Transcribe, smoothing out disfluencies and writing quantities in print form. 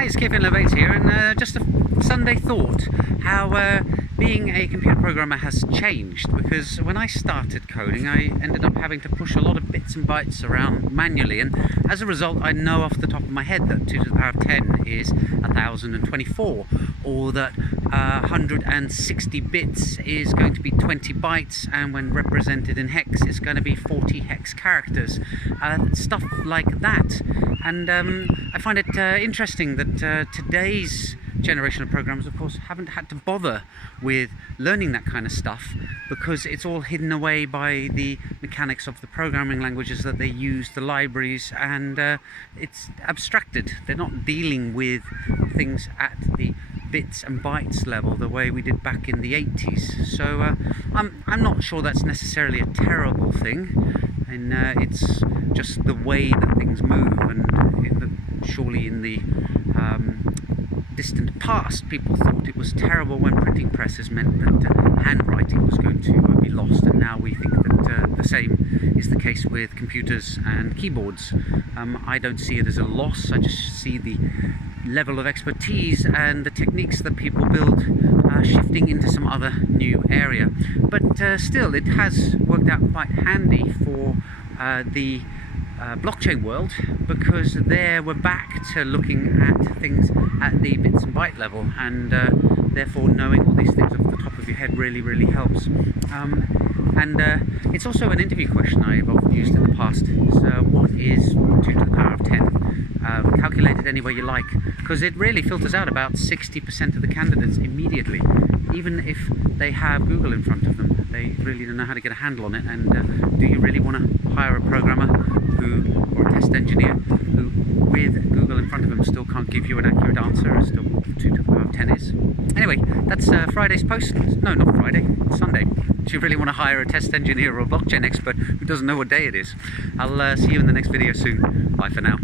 Hi, it's Kevin Levates here, and just a Sunday thought how being a computer programmer has changed, because when I started coding I ended up having to push a lot of bits and bytes around manually, and as a result I know off the top of my head that 2 to the power of 10 is 1024, or that 160 bits is going to be 20 bytes, and when represented in hex it's going to be 40 hex characters, stuff like that. And I find it interesting that today's generation of programmers, of course, haven't had to bother with learning that kind of stuff, because it's all hidden away by the mechanics of the programming languages that they use, the libraries, and it's abstracted. They're not dealing with things at the bits and bytes level the way we did back in the 80s. So I'm not sure that's necessarily a terrible thing, and it's just the way that things move. And surely in the distant past people thought it was terrible when printing presses meant that handwriting was going to be lost, and now we think that the same is the case with computers and keyboards. I don't see it as a loss, I just see the level of expertise and the techniques that people build shifting into some other new area. But still, it has worked out quite handy for the blockchain world, because there we're back to looking at things at the bits and byte level, and therefore knowing all these things off the top of your head really helps. And it's also an interview question I've often used in the past. So what is 2 to the power of 10? Calculate it any way you like, because it really filters out about 60% of the candidates immediately. Even if they have Google in front of them, they really don't know how to get a handle on it. And do you really want to hire a programmer or a test engineer who, with Google in front of them, still can't give you an accurate answer as to what 2 to the power of 10 is? Anyway, that's Friday's post. No, not Friday, Sunday. Do you really want to hire a test engineer or a blockchain expert who doesn't know what day it is? I'll see you in the next video soon. Bye for now.